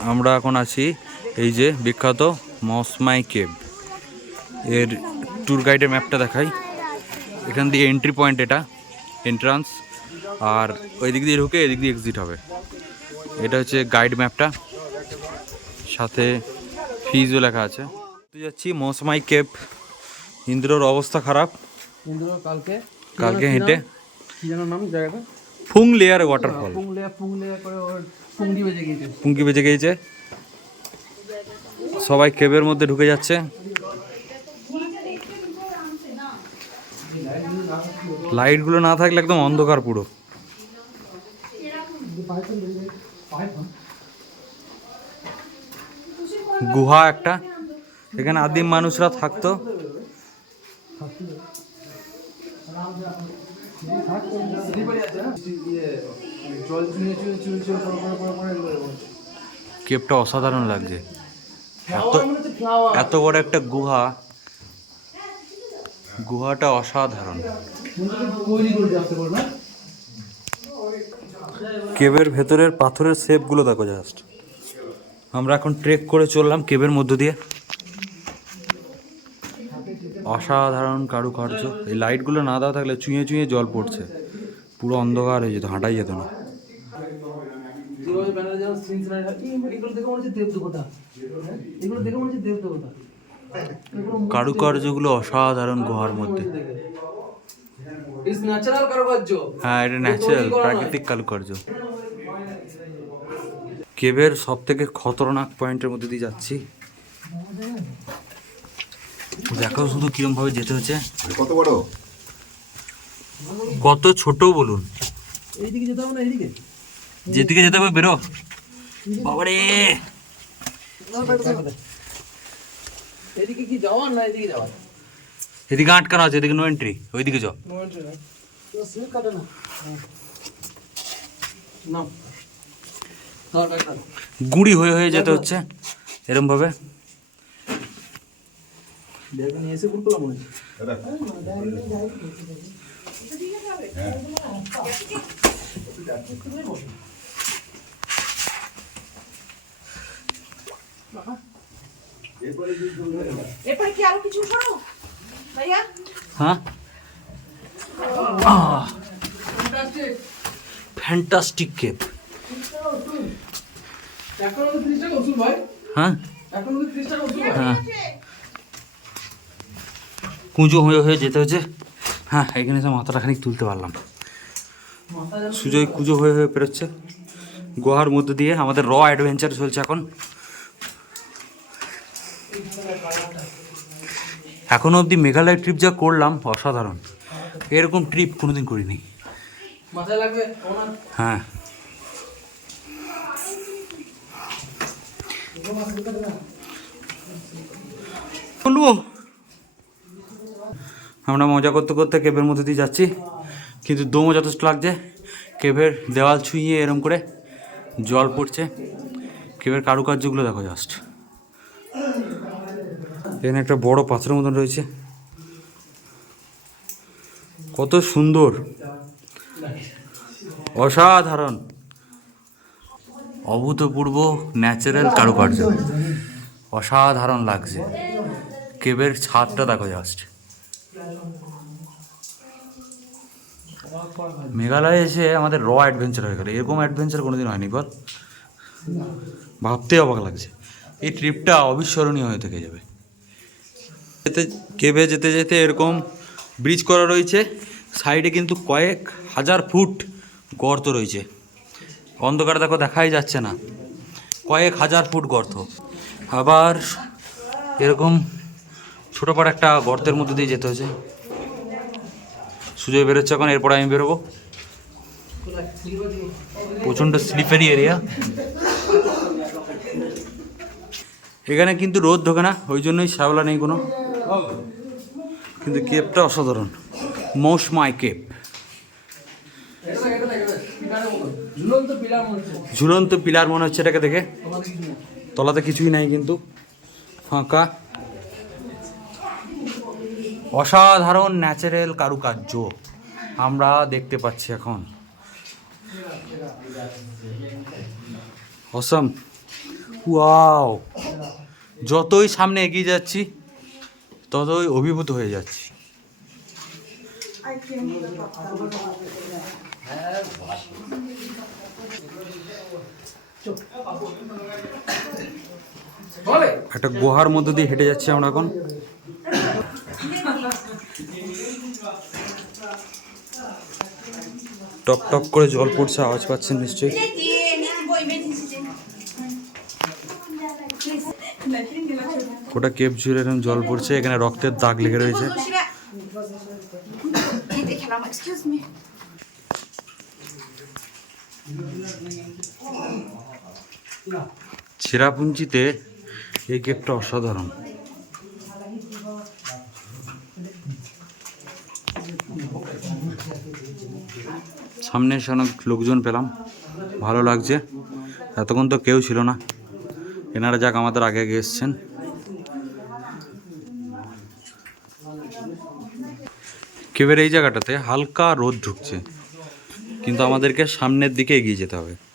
আমরা এখন আছি এই যে বিখ্যাত মসমাই কেভ। এর ট্যুর গাইডের ম্যাপটা দেখাই। এখান দিয়ে এন্ট্রি পয়েন্ট এটা এন্ট্রান্স আর ওই দিক দিয়ে ঢুকে এদিক দিয়ে এক্সিট হবে। এটা হচ্ছে গাইড ম্যাপটা সাথে ফিজও লেখা আছে। যাচ্ছি মৌসমাই কেপ ইন্দ্রর অবস্থা খারাপ। ইন্দ্র কালকে? কালকে হেঁটে। কি যেন নাম জায়গাটা? ফুং লেয়ার ওয়াটারফল পুংলিয়া পুংলিয়া করে ওর পুংডি বেজে গিয়েছে পুঙ্কি বেজে গিয়েছে। সবাই কেবের মধ্যে ঢুকে যাচ্ছে। লাইটগুলো না থাকলে একদম অন্ধকার পুরো। গুহা একটা। এখানে আদিম মানুষরা থাকতো। জল চুয়ে চুয়ে চুয়ে চুয়ে করে করে করে করে এগুলো বলছে কেপটা অসাধারণ লাগছে। এত মনে এত বড় একটা গুহা। গুহাটা অসাধারণ। কেবের ভেতরের পাথরের শেপগুলো দেখো জাস্ট আমরা এখন ট্রেক করে চললাম কেবের মধ্য দিয়ে। অসাধারণ কারুকার্য। এই লাইটগুলো না দেওয়া থাকলে চুঁয়ে চুঁয়ে জল পড়ছে। পুরো অন্ধকার হয়ে যেত হাঁটাই যেত না। মনে কারুকার্যগুলো অসাধারণ গুহার মধ্যে। ইজ ন্যাচারাল কারুকার্য। হ্যাঁ এটা ন্যাচারাল প্রাকৃতিক কারুকার্য। কেবের সব থেকে খতরনাক পয়েন্টের মধ্যে দিয়ে যাচ্ছি। দেখো শুধু কিরম ভাবে যেতে হচ্ছে। কত বড়? কত ছোট বলুন। এইদিকে যেতে হবে না এইদিকে? যেদিকে যেতে হবে বেরো। বাবারে। এদিকে কি যাওয়ার না এদিকে যাওয়ার? এদিকে আটকানো আছে এদিকে নো এন্ট্রি ওইদিকে যাও। তো সিল কাটে না। না। ধর ব্যাগ ধর। গুঁড়ি হয়ে হয়ে যেতে হচ্ছে এরম ভাবে। নিয়ে এসে ভুল করলাম মনে এরপরে কি আরও কিছু করো ভাইয়া? হ্যাঁ? ফ্যান্টাস্টিক কেপ হ্যাঁ? হ্যাঁ। কুঁজো হয়ে হয়ে যেতে হচ্ছে হ্যাঁ এখানে এসে মাথাটা খানিক তুলতে পারলাম। সুজয় কুজো হয়ে হয়ে পেরোচ্ছে। গুহার মধ্যে দিয়ে আমাদের র অ্যাডভেঞ্চার চলছে এখন। এখনও অবধি মেঘালয় ট্রিপ যা করলাম অসাধারণ। এরকম ট্রিপ কোনোদিন করিনি। হ্যাঁ। বলব আমরা মজা করতে করতে কেবের মধ্যে দিয়ে যাচ্ছি। কিন্তু দমও যথেষ্ট লাগছে। কেবের দেওয়াল ছুঁয়ে এরম করে জল পড়ছে। কেবের কারুকার্যগুলো দেখো জাস্ট এখানে একটা বড় পাথরের মতন রয়েছে। কত সুন্দর। অসাধারণ। অভূতপূর্ব ন্যাচারাল কারুকার্য। অসাধারণ লাগছে। কেবের ছাদটা দেখো জাস্ট মেঘালয়ে এসে আমাদের র অ্যাডভেঞ্চার হয়ে গেল। এরকম অ্যাডভেঞ্চার কোনোদিন হয়নি, বল। ভাবতে অবাক লাগছে। এই ট্রিপটা অবিস্মরণীয় হয়ে থেকে যাবে। যেতে কেবে যেতে যেতে এরকম ব্রিজ করা রয়েছে। সাইডে কিন্তু কয়েক হাজার ফুট গর্ত রয়েছে। অন্ধকারে দেখো, দেখাই যাচ্ছে না। কয়েক হাজার ফুট গর্ত। আবার এরকম ছোটো পাড় একটা গর্তের মধ্যে দিয়ে যেতে হয়েছে। সুজয় বেরোচ্ছে এখন এরপর আমি বেরোবো। প্রচণ্ড স্লিপারি এরিয়া এখানে কিন্তু রোদ ঢোকে না ওই জন্যই শ্যাওলা নেই কোনো। কিন্তু কেপটা অসাধারণ। কেপ। দেখ, পিলারের মতো। ঝুলন্ত পিলার মনে হচ্ছে এটাকে দেখে। তলাতে কিছুই নাই কিন্তু। ফাঁকা। অসাধারণ ন্যাচারাল কারুকার্য আমরা দেখতে পাচ্ছি এখন। অসম ওয়াও যতই সামনে এগিয়ে যাচ্ছি, ততই অভিভূত হয়ে যাচ্ছি। একটা গুহার মধ্যে দিয়ে হেঁটে যাচ্ছি আমরা এখন। টপ টপ করে জল পড়ছে, আওয়াজ পাচ্ছেন নিশ্চয়ই গোটা কেপ জুড়ে এরকম জল পড়ছে, এখানে রক্তের দাগ লেগে রয়েছে. ছেঁড়াপুঞ্জিতে এই কেপটা অসাধারণ সামনে এসে অনেক লোকজন পেলাম। ভালো লাগছে। এতক্ষণ তো কেউ ছিল না। এনারা যাক আমাদের আগে আগে এসছেন। কেবের এই জায়গাটাতে হালকা রোদ ঢুকছে। কিন্তু আমাদেরকে সামনের দিকে এগিয়ে যেতে হবে।